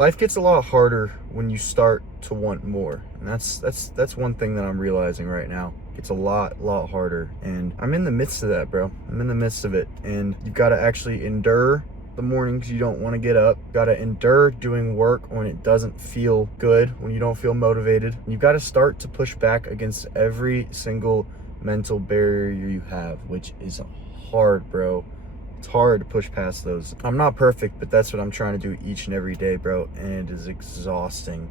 life gets a lot harder when you start to want more. And that's one thing that I'm realizing right now. It's a lot harder. And I'm in the midst of that, bro. I'm in the midst of it. And you've got to actually endure the mornings you don't want to get up. Got to endure doing work when it doesn't feel good, when you don't feel motivated. You've got to start to push back against every single mental barrier you have, which is hard, bro. It's hard to push past those. I'm not perfect, but that's what I'm trying to do each and every day, bro. And it is exhausting.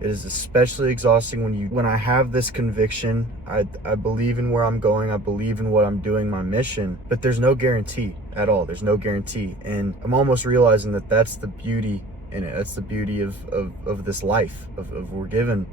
It is especially exhausting when I have this conviction. I believe in where I'm going. I believe in what I'm doing, my mission, but there's no guarantee at all. There's no guarantee. And I'm almost realizing that that's the beauty in it. That's the beauty of this life, of we're given,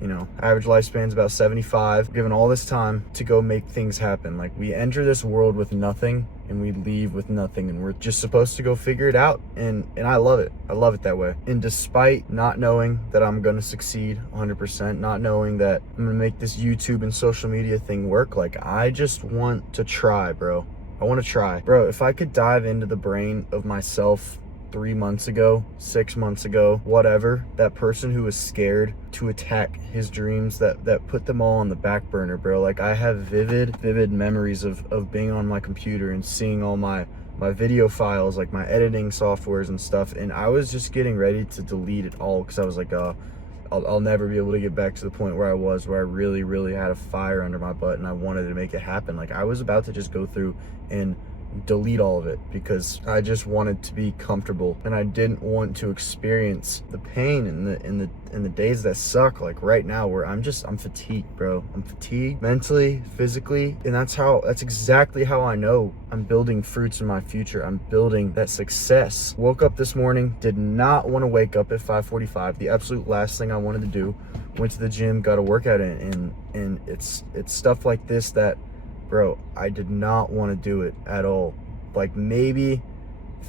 you know, average lifespan's about 75. We're given all this time to go make things happen. Like, we enter this world with nothing and we leave with nothing, and we're just supposed to go figure it out. And I love it. I love it that way. And despite not knowing that I'm gonna succeed 100%, not knowing that I'm gonna make this YouTube and social media thing work, like, I just want to try, bro. I want to try. Bro, if I could dive into the brain of myself 3 months ago, 6 months ago, whatever, that person who was scared to attack his dreams, that put them all on the back burner, bro. Like, I have vivid memories of being on my computer and seeing all my video files, like my editing softwares and stuff, and I was just getting ready to delete it all because I was like, I'll never be able to get back to the point where I was, where I really had a fire under my butt and I wanted to make it happen. Like, I was about to just go through and delete all of it because I just wanted to be comfortable and I didn't want to experience the pain in the days that suck, like right now, where I'm fatigued, bro. I'm fatigued mentally, physically, and that's exactly how I know I'm building fruits in my future. I'm building that success. Woke up this morning, did not want to wake up at 5:45. The absolute last thing I wanted to do. Went to the gym, got a workout in, and it's stuff like this that, bro, I did not want to do it at all. Like, maybe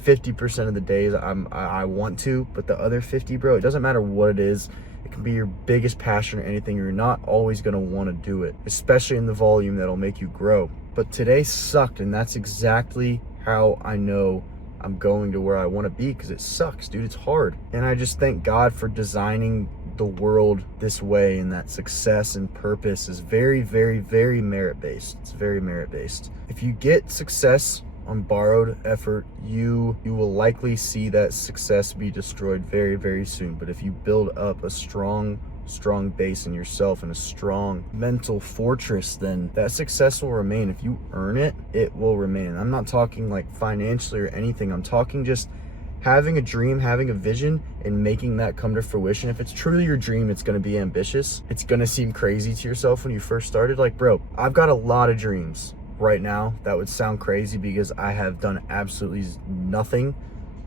50% of the days I want to, but the other 50, bro, it doesn't matter what it is. It can be your biggest passion or anything. You're not always going to want to do it, especially in the volume that'll make you grow. But today sucked, and that's exactly how I know I'm going to where I want to be, because it sucks, dude. It's hard. And I just thank God for designing the world this way, and that success and purpose is very merit-based. It's very merit-based. If you get success on borrowed effort, you will likely see that success be destroyed very soon. But if you build up a strong base in yourself and a strong mental fortress, then that success will remain. If you earn it, it will remain. I'm not talking like financially or anything. I'm talking just having a dream, having a vision, and making that come to fruition. If it's truly your dream, it's going to be ambitious. It's going to seem crazy to yourself when you first started. Like, bro, I've got a lot of dreams right now that would sound crazy because I have done absolutely nothing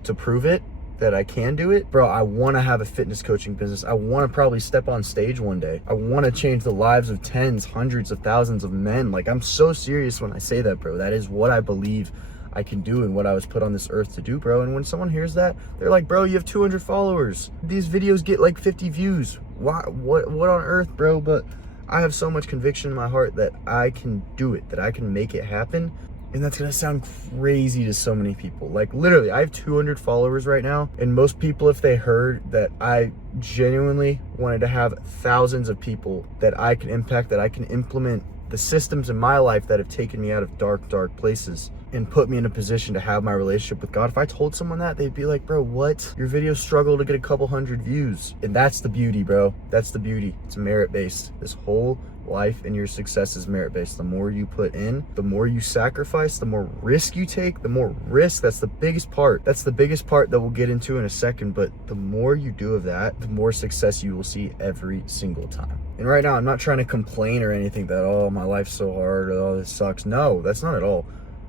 to prove it, that I can do it. Bro, I want to have a fitness coaching business. I want to probably step on stage one day. I want to change the lives of tens, hundreds of thousands of men. Like, I'm so serious when I say that, bro. That is what I believe I can do and what I was put on this earth to do, bro. And when someone hears that, they're like, bro, you have 200 followers. These videos get like 50 views. Why? What on earth, bro? But I have so much conviction in my heart that I can do it, that I can make it happen. And that's gonna sound crazy to so many people. Like, literally, I have 200 followers right now, and most people, if they heard that I genuinely wanted to have thousands of people that I can impact, that I can implement the systems in my life that have taken me out of dark places and put me in a position to have my relationship with God. If I told someone that, they'd be like, bro, what? Your videos struggle to get a couple hundred views. And that's the beauty, bro. That's the beauty. It's merit-based. This whole life and your success is merit-based. The more you put in, the more you sacrifice, the more risk you take, the more risk. That's the biggest part. That's the biggest part that we'll get into in a second. But the more you do of that, the more success you will see every single time. And right now, I'm not trying to complain or anything that, oh, my life's so hard, or oh, this sucks. No, that's not at all.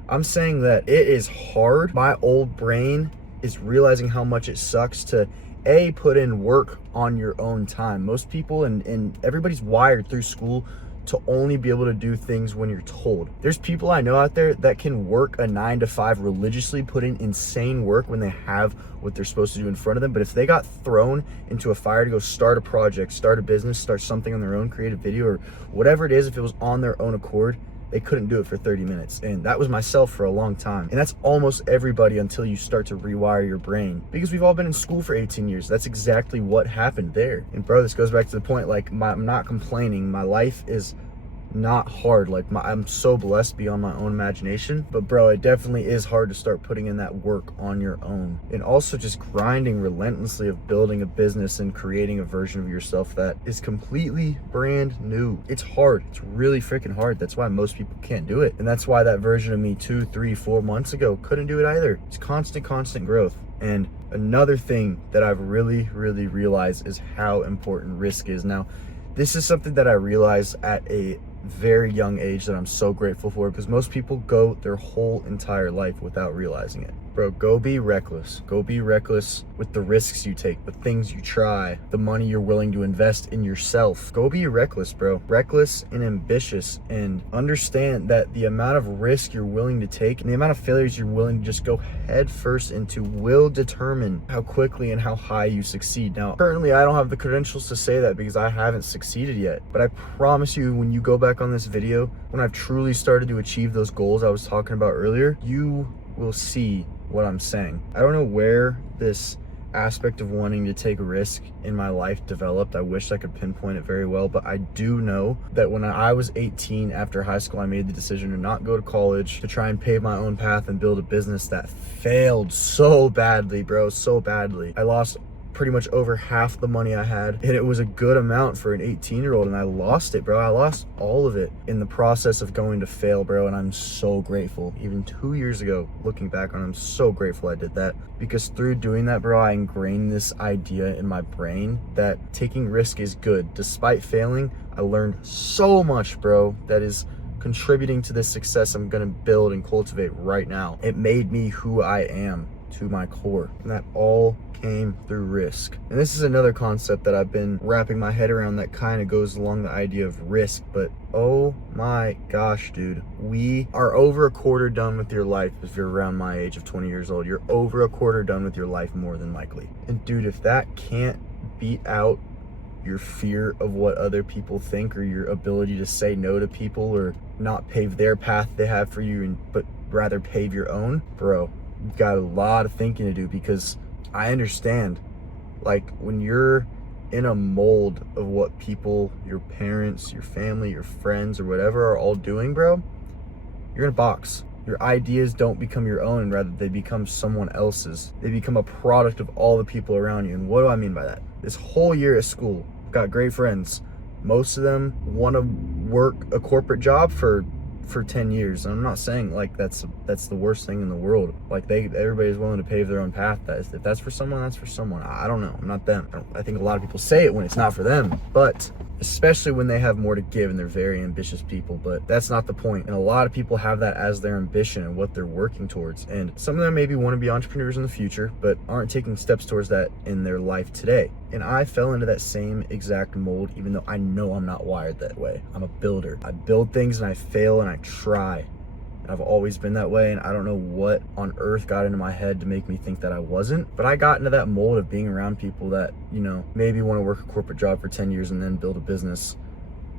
I'm saying that it is hard. My old brain is realizing how much it sucks to put in work on your own time. Most people and everybody's wired through school to only be able to do things when you're told. There's people I know out there that can work a 9 to 5 religiously, put in insane work when they have what they're supposed to do in front of them. But if they got thrown into a fire to go start a project, start a business, start something on their own, create a video or whatever it is, if it was on their own accord, they couldn't do it for 30 minutes. And that was myself for a long time. And that's almost everybody until you start to rewire your brain, because we've all been in school for 18 years. That's exactly what happened there. And bro, this goes back to the point, like, I'm not complaining. My life is not hard. Like, I'm so blessed beyond my own imagination, but bro, it definitely is hard to start putting in that work on your own, and also just grinding relentlessly of building a business and creating a version of yourself that is completely brand new. It's hard. It's really freaking hard. That's why most people can't do it, and that's why that version of me 2, 3, 4 months ago couldn't do it either. It's constant growth. And another thing that I've really realized is how important risk is. Now, this is something that I realized at a very young age that I'm so grateful for, because most people go their whole entire life without realizing it. Bro, go be reckless. Go be reckless with the risks you take, the things you try, the money you're willing to invest in yourself. Go be reckless, bro. Reckless and ambitious, and understand that the amount of risk you're willing to take and the amount of failures you're willing to just go head first into will determine how quickly and how high you succeed. Now, currently, I don't have the credentials to say that because I haven't succeeded yet, but I promise you, when you go back on this video, when I've truly started to achieve those goals I was talking about earlier, you will see what I'm saying. I don't know where this aspect of wanting to take a risk in my life developed. I wish I could pinpoint it very well, but I do know that when I was 18 after high school, I made the decision to not go to college, to try and pave my own path and build a business that failed so badly, bro, so badly. I lost pretty much over half the money I had, and it was a good amount for an 18-year-old, and I lost it, bro. I lost all of it in the process of going to fail, bro, and I'm so grateful. Even 2 years ago, looking back on it, I'm so grateful I did that, because through doing that, bro, I ingrained this idea in my brain that taking risk is good. Despite failing, I learned so much, bro, that is contributing to this success I'm gonna build and cultivate right now. It made me who I am to my core, and that all came through risk. And this is another concept that I've been wrapping my head around that kind of goes along the idea of risk, but oh my gosh, dude, we are over a quarter done with your life. If you're around my age of 20 years old, you're over a quarter done with your life, more than likely. And dude, if that can't beat out your fear of what other people think, or your ability to say no to people or not pave their path they have for you, but rather pave your own, bro, you've got a lot of thinking to do. Because I understand, like, when you're in a mold of what people, your parents, your family, your friends, or whatever are all doing, bro, you're in a box. Your ideas don't become your own, and rather they become someone else's. They become a product of all the people around you. And what do I mean by that? This whole year at school, I've got great friends. Most of them want to work a corporate job for 10 years. And I'm not saying like that's the worst thing in the world. Like, everybody's willing to pave their own path. If that's for someone, that's for someone. I don't know. I'm not them. I think a lot of people say it when it's not for them, but especially when they have more to give and they're very ambitious people. But that's not the point. And a lot of people have that as their ambition and what they're working towards. And some of them maybe want to be entrepreneurs in the future, but aren't taking steps towards that in their life today. And I fell into that same exact mold, even though I know I'm not wired that way. I'm a builder. I build things and I fail and I try. I've always been that way, and I don't know what on earth got into my head to make me think that I wasn't. But I got into that mold of being around people that, you know, maybe want to work a corporate job for 10 years and then build a business.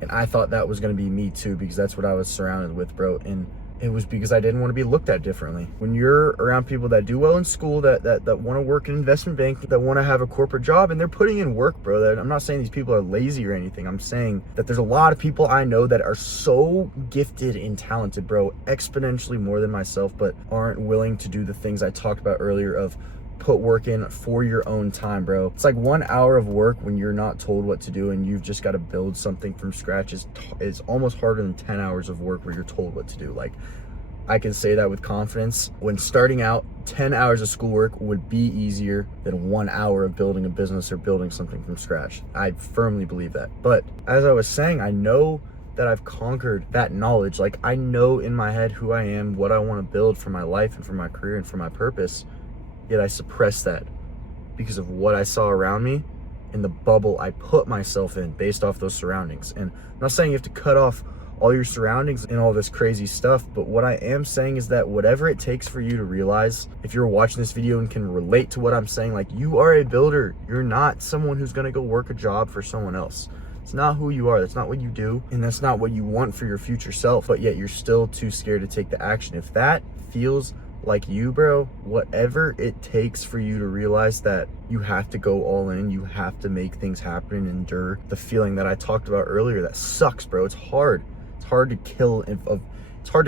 And I thought that was going to be me too, because that's what I was surrounded with, bro. And it was because I didn't want to be looked at differently. When you're around people that do well in school, that want to work in an investment bank, that want to have a corporate job, and they're putting in work, bro. I'm not saying these people are lazy or anything. I'm saying that there's a lot of people I know that are so gifted and talented, bro, exponentially more than myself, but aren't willing to do the things I talked about earlier of put work in for your own time, bro. It's like 1 hour of work when you're not told what to do and you've just got to build something from scratch is almost harder than 10 hours of work where you're told what to do. Like, I can say that with confidence. When starting out, 10 hours of schoolwork would be easier than 1 hour of building a business or building something from scratch. I firmly believe that. But as I was saying, I know that I've conquered that knowledge. Like, I know in my head who I am, what I want to build for my life and for my career and for my purpose. Yet I suppress that because of what I saw around me and the bubble I put myself in based off those surroundings. And I'm not saying you have to cut off all your surroundings and all this crazy stuff, but what I am saying is that whatever it takes for you to realize, if you're watching this video and can relate to what I'm saying, like, you are a builder. You're not someone who's gonna go work a job for someone else. It's not who you are. That's not what you do. And that's not what you want for your future self. But yet you're still too scared to take the action. If that feels like you, bro, whatever it takes for you to realize that you have to go all in, you have to make things happen and endure the feeling that I talked about earlier. That sucks, bro. It's hard. It's hard to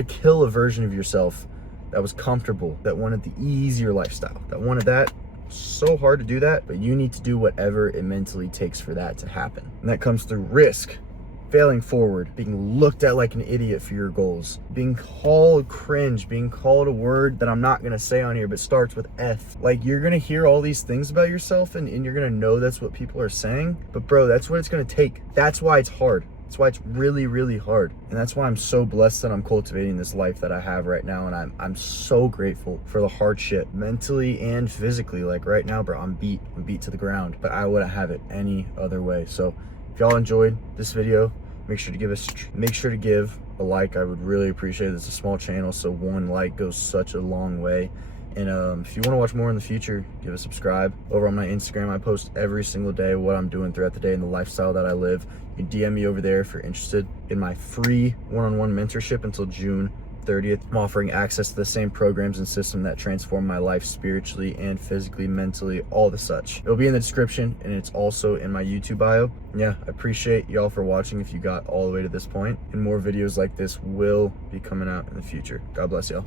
kill a version of yourself that was comfortable, that wanted the easier lifestyle, that wanted that. So hard to do that, but you need to do whatever it mentally takes for that to happen. And that comes through risk, failing forward, being looked at like an idiot for your goals, being called cringe, being called a word that I'm not gonna say on here but starts with F. Like, you're gonna hear all these things about yourself and you're gonna know that's what people are saying, but bro, that's what it's gonna take. That's why it's hard. That's why it's really, really hard. And that's why I'm so blessed that I'm cultivating this life that I have right now. And I'm so grateful for the hardship, mentally and physically. Like right now, bro, I'm beat to the ground, but I wouldn't have it any other way. So if y'all enjoyed this video, make sure to give a like. I would really appreciate it. It's a small channel, so one like goes such a long way. And if you want to watch more in the future, give a subscribe. Over on my Instagram, I post every single day what I'm doing throughout the day and the lifestyle that I live. You can DM me over there if you're interested in my free one-on-one mentorship until June 30th. I'm offering access to the same programs and system that transform my life spiritually and physically, mentally, all the such. It'll be in the description, and it's also in my YouTube bio. Yeah, I appreciate y'all for watching if you got all the way to this point, and more videos like this will be coming out in the future. God bless y'all.